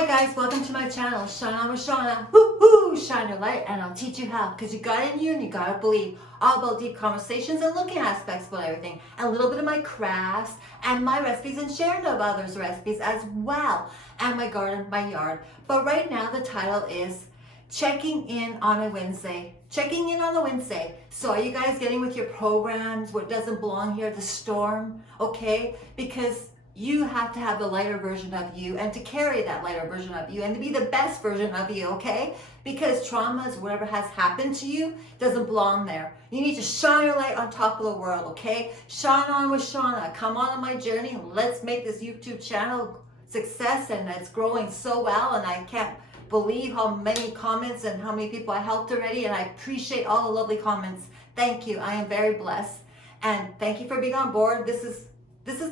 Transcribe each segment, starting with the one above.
Hi guys, welcome to my channel, Shine On with Shauna. Woo-hoo! Shine your light and I'll teach you how. Because you got it in you and you gotta believe. All about deep conversations and looking aspects about everything. And a little bit of my crafts and my recipes and sharing of others' recipes as well. And my garden, my yard. But right now the title is Checking In on a Wednesday. Checking in on a Wednesday. So are you guys getting with your programs, what doesn't belong here, the storm, okay? Because you have to have the lighter version of you and to carry that lighter version of you and to be the best version of you, okay? Because traumas, whatever has happened to you, doesn't belong there. You need to shine your light on top of the world, okay? Shine on with Shauna. Come on my journey. Let's make this YouTube channel success, and it's growing so well, and I can't believe how many comments and how many people I helped already, and I appreciate all the lovely comments. Thank you. I am very blessed. And thank you for being on board. This is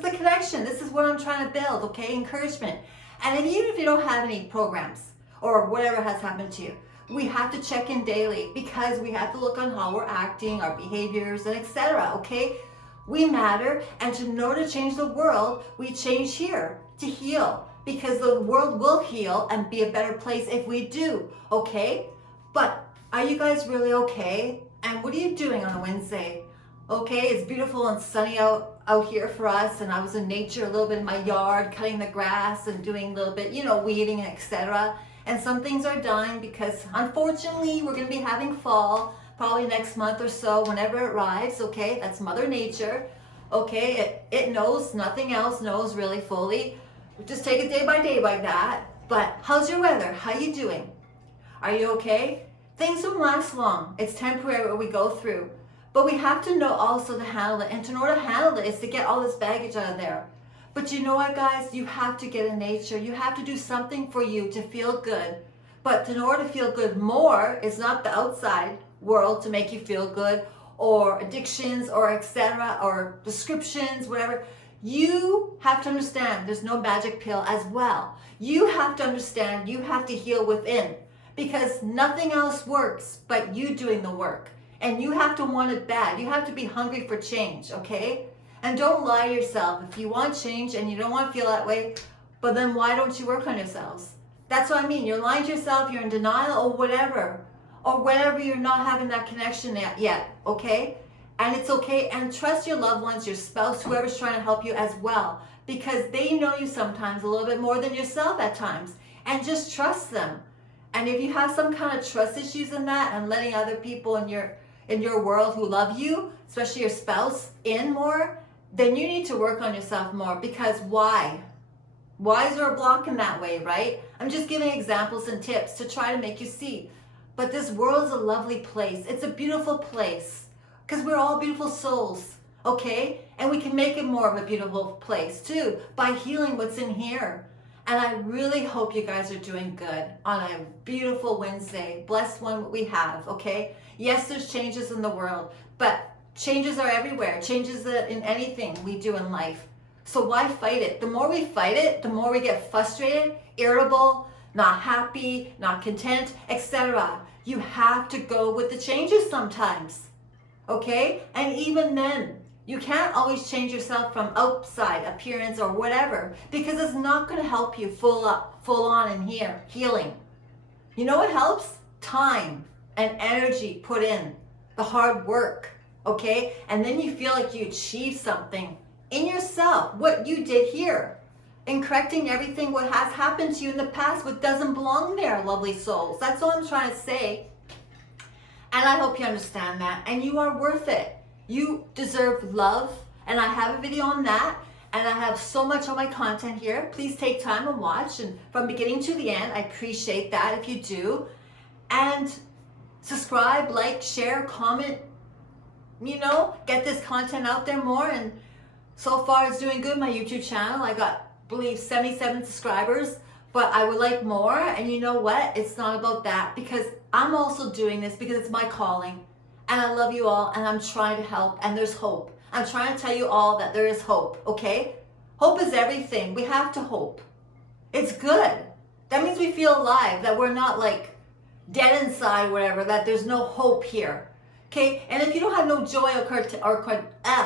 the connection. This is what I'm trying to build, okay? Encouragement. And even if you don't have any programs or whatever has happened to you, we have to check in daily because we have to look on how we're acting, our behaviors, and etc., okay? We matter, and in order to change the world, we change here to heal, because the world will heal and be a better place if we do, okay? But are you guys really okay? And what are you doing on a Wednesday? Okay, it's beautiful and sunny out here for us, and I was in nature a little bit in my yard, cutting the grass and doing a little bit, weeding, etc. And some things are dying because unfortunately we're going to be having fall probably next month or so, whenever it arrives, okay? That's Mother Nature, okay? It knows, nothing else knows really fully. Just take it day by day like that. But how's your weather? How you doing? Are you okay? Things don't last long. It's temporary what we go through. But we have to know also to handle it. And in order to handle it is to get all this baggage out of there. But you know what, guys? You have to get in nature. You have to do something for you to feel good. But in order to feel good more, it's not the outside world to make you feel good, or addictions, or etc., or prescriptions, whatever. You have to understand there's no magic pill as well. You have to understand you have to heal within, because nothing else works but you doing the work. And you have to want it bad. You have to be hungry for change, okay? And don't lie to yourself. If you want change and you don't want to feel that way, but then why don't you work on yourselves? That's what I mean. You're lying to yourself, you're in denial, or whatever. Or whatever, you're not having that connection yet, okay? And it's okay. And trust your loved ones, your spouse, whoever's trying to help you as well. Because they know you sometimes a little bit more than yourself at times. And just trust them. And if you have some kind of trust issues in that, and letting other people in your world who love you, especially your spouse, in more, then you need to work on yourself more. Because why? Why is there a block in that way, right? I'm just giving examples and tips to try to make you see. But this world is a lovely place. It's a beautiful place. Because we're all beautiful souls, okay? And we can make it more of a beautiful place too by healing what's in here. And I really hope you guys are doing good on a beautiful Wednesday, blessed one we have, okay? Yes, there's changes in the world, but changes are everywhere. Changes in anything we do in life. So why fight it? The more we fight it, the more we get frustrated, irritable, not happy, not content, etc. You have to go with the changes sometimes, okay? And even then, you can't always change yourself from outside appearance or whatever, because it's not going to help you full on in here, healing. You know what helps? Time and energy put in, the hard work, okay? And then you feel like you achieved something in yourself, what you did here, in correcting everything what has happened to you in the past, what doesn't belong there, lovely souls. That's all I'm trying to say. And I hope you understand that. And you are worth it. You deserve love. And I have a video on that. And I have so much on my content here. Please take time and watch. And from beginning to the end, I appreciate that if you do. And subscribe, like, share, comment. Get this content out there more. And so far it's doing good, my YouTube channel. I got, I believe, 77 subscribers. But I would like more, and you know what? It's not about that, because I'm also doing this because it's my calling. And I love you all, and I'm trying to help, and there's hope. I'm trying to tell you all that there is hope, okay? Hope is everything. We have to hope. It's good. That means we feel alive, that we're not like dead inside, whatever, that there's no hope here, okay? And if you don't have no joy or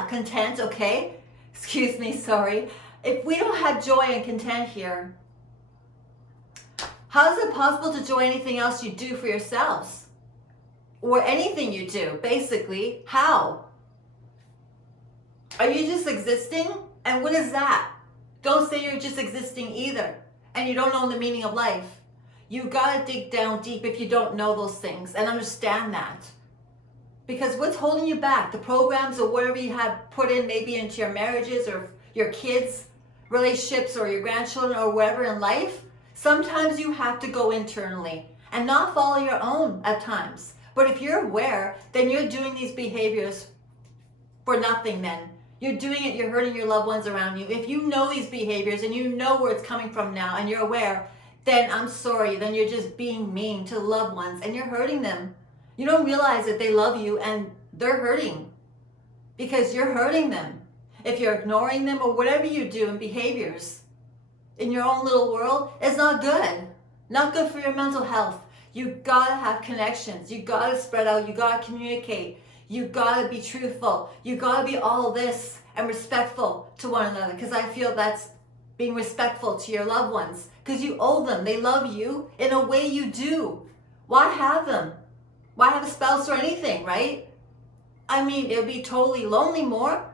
content, okay? Excuse me, sorry. If we don't have joy and content here, How is it possible to enjoy anything else you do for yourselves? Or anything you do, basically? How? Are you just existing? And what is that? Don't say you're just existing either. And you don't know the meaning of life. You gotta dig down deep if you don't know those things and understand that. Because what's holding you back? The programs or whatever you have put in maybe into your marriages or your kids' relationships or your grandchildren or whatever in life. Sometimes you have to go internally and not follow your own at times. But if you're aware, then you're doing these behaviors for nothing then. You're doing it, you're hurting your loved ones around you. If you know these behaviors and you know where it's coming from now and you're aware, then I'm sorry, then you're just being mean to loved ones and you're hurting them. You don't realize that they love you and they're hurting because you're hurting them. If you're ignoring them or whatever you do in behaviors in your own little world, it's not good. Not good for your mental health. You gotta have connections. You gotta spread out. You gotta communicate. You gotta be truthful. You gotta be all this and respectful to one another, because I feel that's being respectful to your loved ones, because you owe them. They love you in a way you do. Why have them? Why have a spouse or anything, right? I mean, it'll be totally lonely more.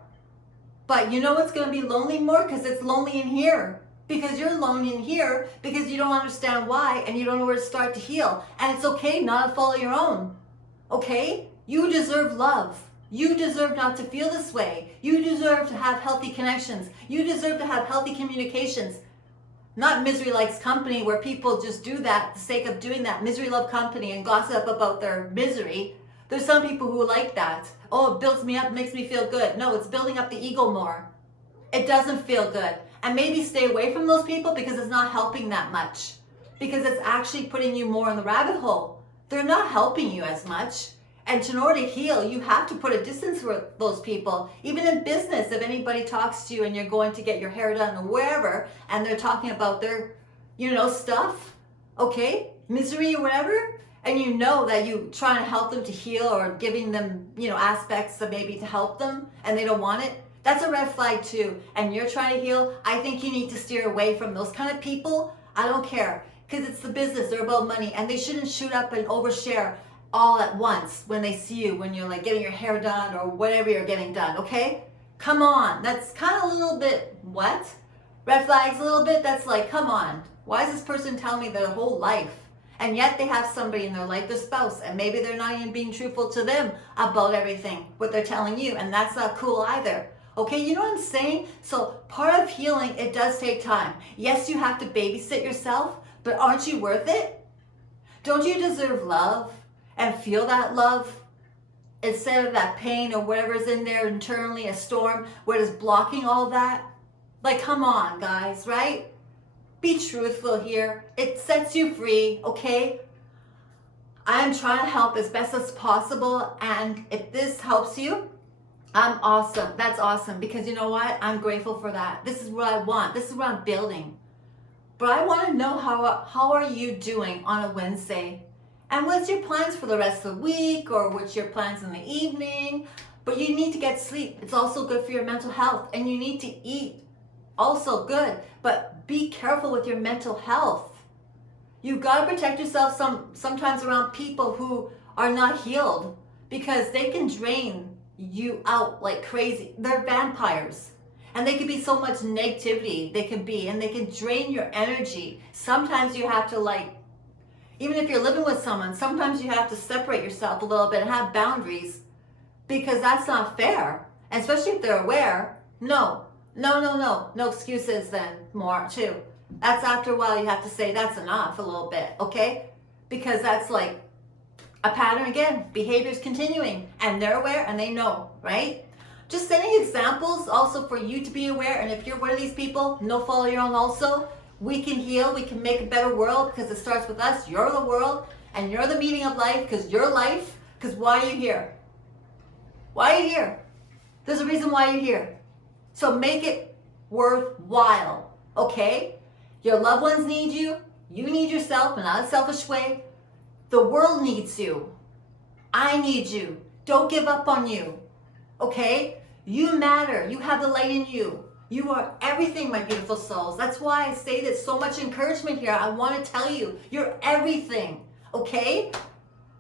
But you know what's going to be lonely more? Because it's lonely in here. Because you're lonely in here because you don't understand why and you don't know where to start to heal. And it's okay not to follow your own. Okay? You deserve love. You deserve not to feel this way. You deserve to have healthy connections. You deserve to have healthy communications. Not misery likes company where people just do that for the sake of doing that. Misery love company and gossip about their misery. There's some people who like that. Oh, it builds me up, makes me feel good. No, it's building up the ego more. It doesn't feel good. And maybe stay away from those people because it's not helping that much. Because it's actually putting you more in the rabbit hole. They're not helping you as much. And in order to heal, you have to put a distance with those people. Even in business, if anybody talks to you and you're going to get your hair done or wherever, and they're talking about their, stuff, okay, misery or whatever, and you know that you trying to help them to heal or giving them, aspects of maybe to help them and they don't want it, that's a red flag too. And you're trying to heal, I think you need to steer away from those kind of people. I don't care, because it's the business, they're about money, and they shouldn't shoot up and overshare all at once when they see you, when you're like getting your hair done or whatever you're getting done, okay? Come on, that's kind of a little bit, what? Red flags a little bit, that's like, come on. Why is this person telling me their whole life? And yet they have somebody in their life, their spouse, and maybe they're not even being truthful to them about everything, what they're telling you, and that's not cool either. Okay, you know what I'm saying? So part of healing, it does take time. Yes, you have to babysit yourself, but aren't you worth it? Don't you deserve love and feel that love instead of that pain or whatever's in there internally, a storm, what is blocking all that? Like, come on, guys, right? Be truthful here. It sets you free, okay? I'm trying to help as best as possible, and if this helps you, I'm awesome. That's awesome, because you know what? I'm grateful for that. This is what I want. This is what I'm building. But I want to know how are you doing on a Wednesday? And what's your plans for the rest of the week, or what's your plans in the evening? But you need to get sleep. It's also good for your mental health, and you need to eat. Also good, but be careful with your mental health. You gotta protect yourself sometimes around people who are not healed, because they can drain you out like crazy. They're vampires, and they can be so much negativity and they can drain your energy. Sometimes you have to, even if you're living with someone, sometimes you have to separate yourself a little bit and have boundaries, because that's not fair. And especially if they're aware. No excuses then, more too. That's after a while you have to say that's enough a little bit, okay? Because that's like a pattern again, behaviors continuing, and they're aware and they know, right? Just sending examples also for you to be aware, and if you're one of these people, no follow your own also. We can heal, we can make a better world, because it starts with us. You're the world, and you're the meaning of life, because you're life. Because why are you here? Why are you here? There's a reason why you're here. So make it worthwhile, okay? Your loved ones need you. You need yourself in not a selfish way. The world needs you. I need you. Don't give up on you, okay? You matter. You have the light in you. You are everything, my beautiful souls. That's why I say there's so much encouragement here. I want to tell you, you're everything, okay?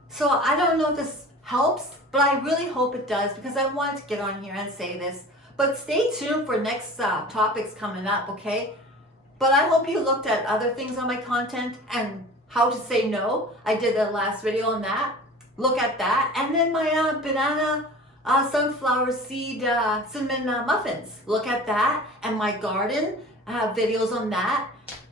So I don't know if this helps, but I really hope it does because I wanted to get on here and say this. But stay tuned for next topics coming up, okay? But I hope you looked at other things on my content and how to say no. I did the last video on that. Look at that. And then my banana sunflower seed cinnamon muffins. Look at that. And my garden, I have videos on that.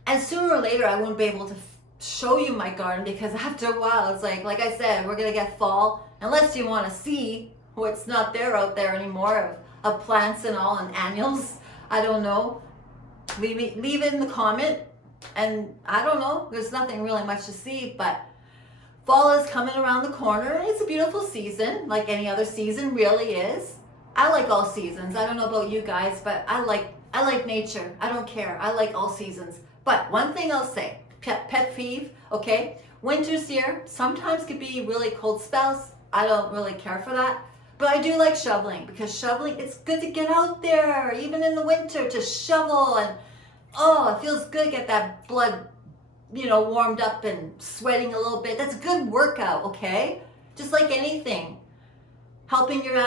And sooner or later, I won't be able to show you my garden because after a while, it's like I said, we're going to get fall. Unless you want to see what's not there out there anymore of plants and all and annuals. I don't know. Leave it in the comment. And I don't know. There's nothing really much to see, but fall is coming around the corner. It's a beautiful season, like any other season really is. I like all seasons. I don't know about you guys, but I like nature. I don't care. I like all seasons. But one thing I'll say, pet peeve, okay? Winter's here. Sometimes could be really cold spells. I don't really care for that. But I do like shoveling because shoveling, it's good to get out there, even in the winter, to shovel and oh, it feels good to get that blood warmed up and sweating a little bit. That's a good workout, okay? Just like anything. Helping your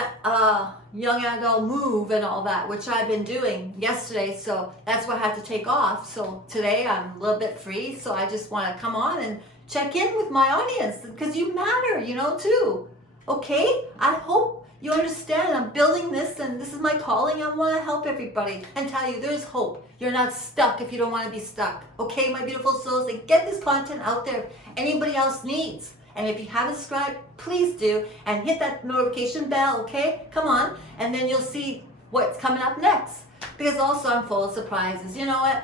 young adult move and all that, which I've been doing yesterday, so that's why I had to take off. So today I'm a little bit free, so I just want to come on and check in with my audience because you matter, too. Okay? I hope you understand I'm building this and this is my calling. I want to help everybody and tell you there's hope. You're not stuck if you don't want to be stuck. Okay, my beautiful souls, and get this content out there if anybody else needs. And if you haven't subscribed, please do and hit that notification bell, okay? Come on, and then you'll see what's coming up next. Because also I'm full of surprises. You know what?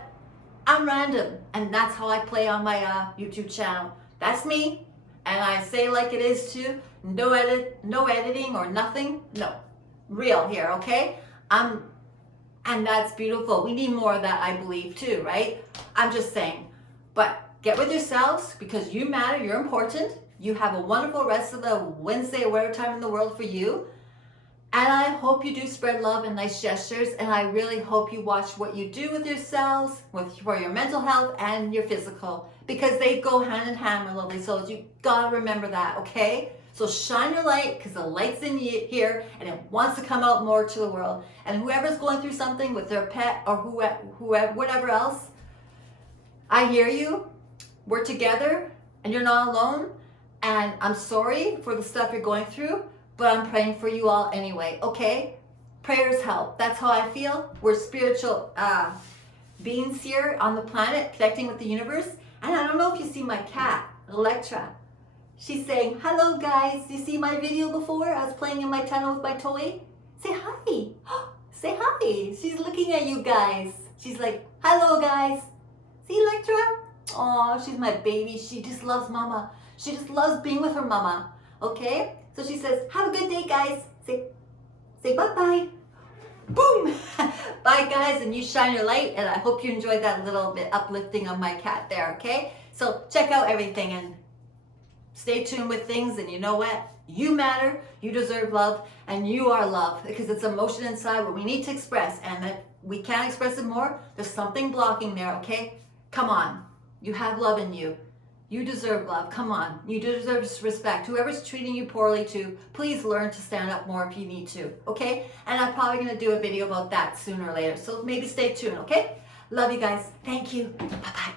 I'm random, and that's how I play on my YouTube channel. That's me, and I say like it is too. No editing or nothing. No, real here, okay? And that's beautiful. We need more of that, I believe, too, right? I'm just saying. But get with yourselves because you matter. You're important. You have a wonderful rest of the Wednesday or whatever time in the world for you. And I hope you do spread love and nice gestures. And I really hope you watch what you do with yourselves, for your mental health and your physical. Because they go hand in hand, my lovely souls. You gotta remember that, okay? So shine your light because the light's in here and it wants to come out more to the world. And whoever's going through something with their pet or whoever, whatever else, I hear you. We're together and you're not alone. And I'm sorry for the stuff you're going through, but I'm praying for you all anyway, okay? Prayers help. That's how I feel. We're spiritual beings here on the planet connecting with the universe. And I don't know if you see my cat, Electra. She's saying, hello guys, you see my video before? I was playing in my tunnel with my toy. Say hi. Say hi. She's looking at you guys. She's like, hello guys. See Electra? Oh, she's my baby. She just loves mama. She just loves being with her mama. Okay? So she says, have a good day guys. Say bye-bye. Boom. Bye guys, and you shine your light, and I hope you enjoyed that little bit uplifting of my cat there, okay? So check out everything and stay tuned with things, and you know what? You matter, you deserve love, and you are love because it's emotion inside what we need to express, and that we can't express it more. There's something blocking there, okay? Come on. You have love in you. You deserve love. Come on. You deserve respect. Whoever's treating you poorly too, please learn to stand up more if you need to, okay? And I'm probably going to do a video about that sooner or later, so maybe stay tuned, okay? Love you guys. Thank you. Bye-bye.